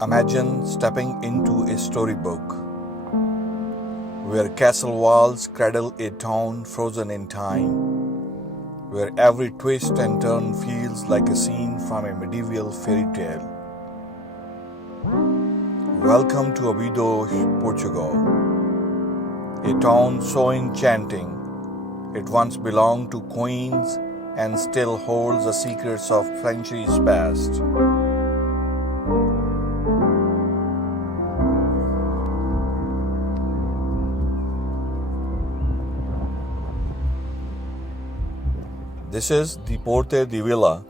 Imagine stepping into a storybook where castle walls cradle a town frozen in time, where every twist and turn feels like a scene from a medieval fairy tale. Welcome to Óbidos, Portugal, a town so enchanting it once belonged to queens and still holds the secrets of centuries past. This is the Porte de Villa,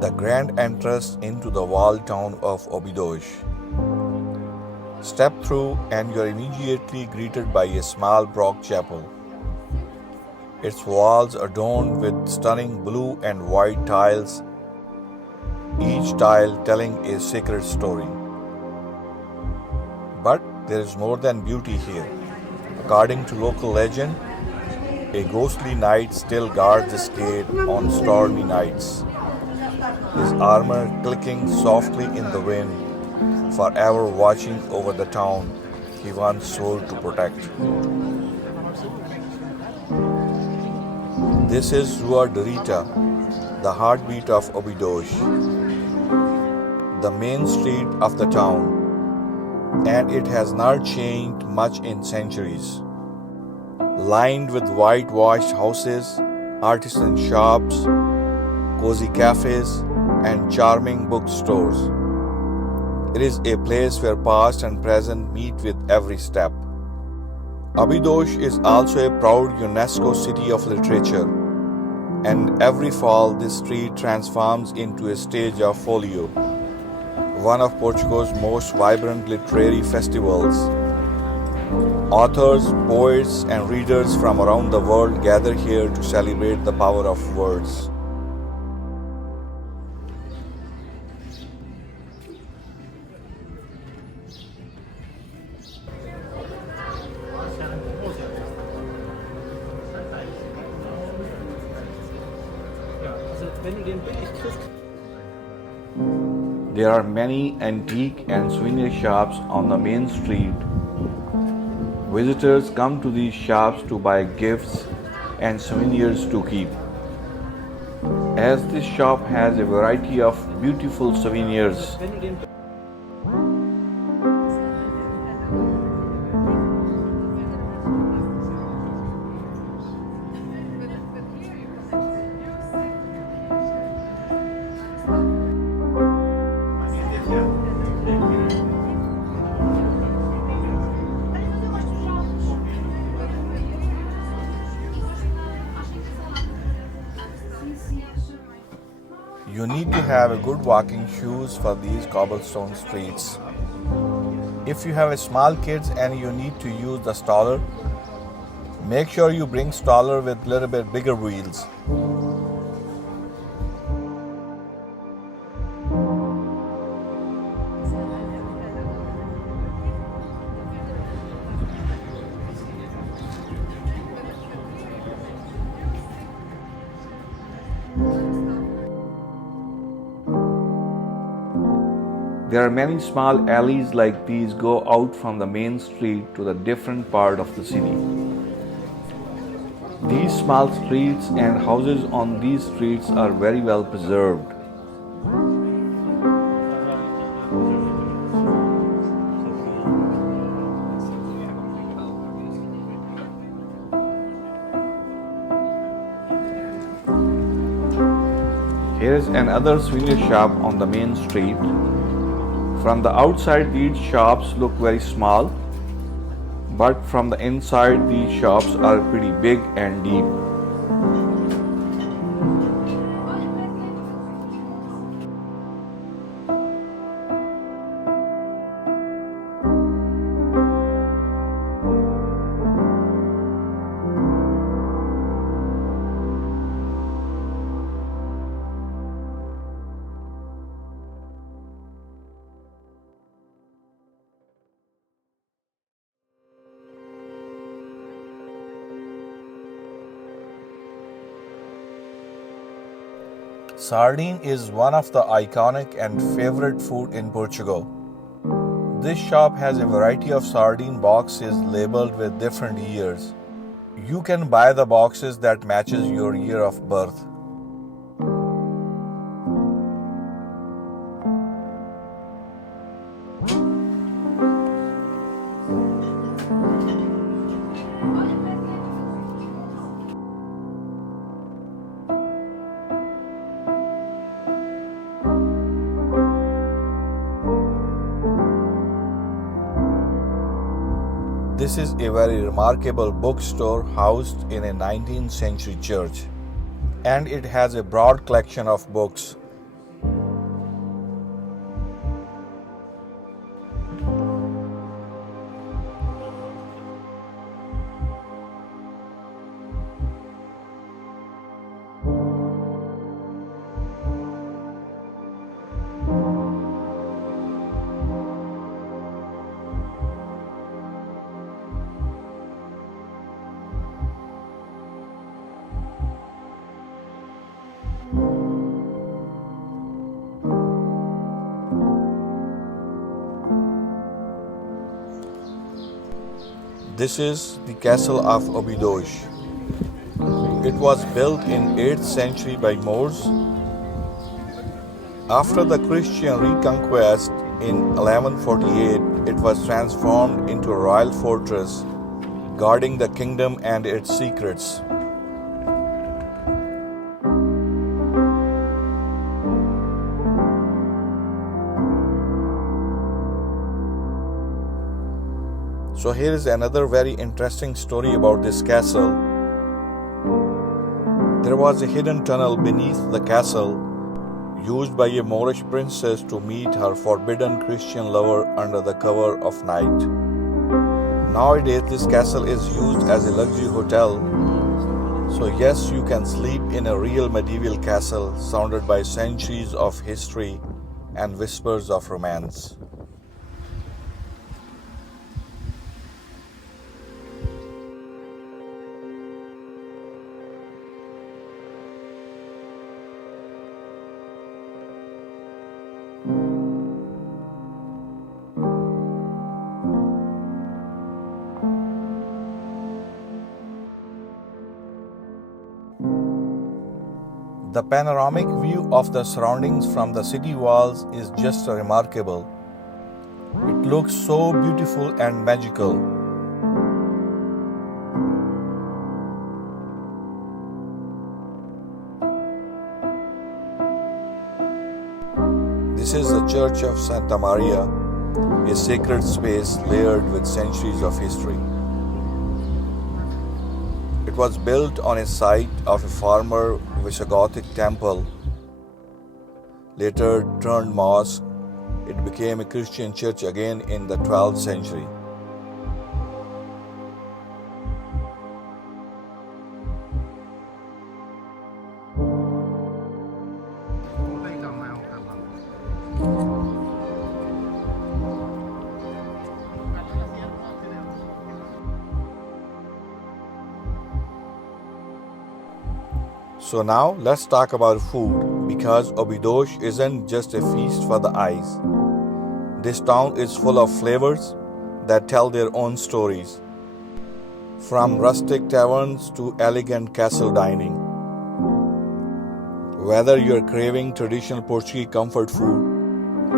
the grand entrance into the walled town of Óbidos. Step through and you are immediately greeted by a small Baroque chapel. Its walls adorned with stunning blue and white tiles, each tile telling a sacred story. But there is more than beauty here. According to local legend, a ghostly knight still guards this gate on stormy nights, his armor clicking softly in the wind, forever watching over the town he once swore to protect. This is Rua Direita, the heartbeat of Óbidos, the main street of the town, and it has not changed much in centuries. Lined with whitewashed houses, artisan shops, cozy cafes, and charming bookstores. It is a place where past and present meet with every step. Óbidos is also a proud UNESCO City of Literature, and every fall this street transforms into a stage of folio, one of Portugal's most vibrant literary festivals. Authors, poets, and readers from around the world gather here to celebrate the power of words. There are many antique and souvenir shops on the main street. Visitors come to these shops to buy gifts and souvenirs to keep. As this shop has a variety of beautiful souvenirs, you need to have a good walking shoes for these cobblestone streets. If you have a small kids and you need to use the stroller, make sure you bring stroller with little bit bigger wheels. There are many small alleys like these go out from the main street to the different part of the city. These small streets and houses on these streets are very well preserved. Here is another souvenir shop on the main street. From the outside, these shops look very small, but from the inside, these shops are pretty big and deep. Sardine is one of the iconic and favorite food in Portugal. This shop has a variety of sardine boxes labeled with different years. You can buy the boxes that matches your year of birth. This is a very remarkable bookstore housed in a 19th century church, and it has a broad collection of books. This is the castle of Óbidos. It was built in 8th century by Moors. After the Christian reconquest in 1148, it was transformed into a royal fortress, guarding the kingdom and its secrets. So here is another very interesting story about this castle. There was a hidden tunnel beneath the castle used by a Moorish princess to meet her forbidden Christian lover under the cover of night. Nowadays this castle is used as a luxury hotel. So yes, you can sleep in a real medieval castle surrounded by centuries of history and whispers of romance. The panoramic view of the surroundings from the city walls is just remarkable. It looks so beautiful and magical. This is the Church of Santa Maria, a sacred space layered with centuries of history. It was built on a site of a former Visigothic temple, later turned mosque. It became a Christian church again in the 12th century. So now let's talk about food, because Óbidos isn't just a feast for the eyes. This town is full of flavors that tell their own stories, from rustic taverns to elegant castle dining. Whether you're craving traditional Portuguese comfort food,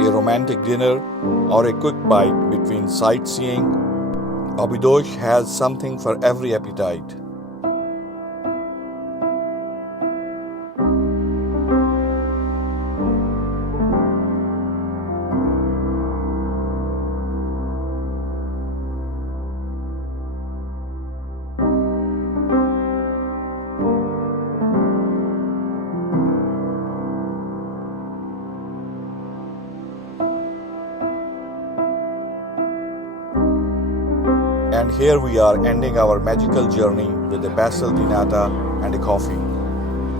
a romantic dinner, or a quick bite between sightseeing, Óbidos has something for every appetite. And here we are ending our magical journey with a pastel di nata and a coffee.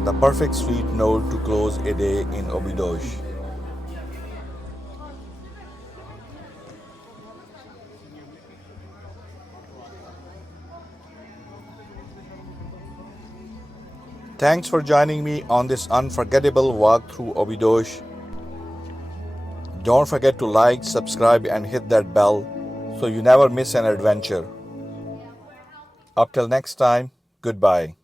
The perfect sweet note to close a day in Óbidos. Thanks for joining me on this unforgettable walk through Óbidos. Don't forget to like, subscribe, and hit that bell so you never miss an adventure. Up till next time, goodbye.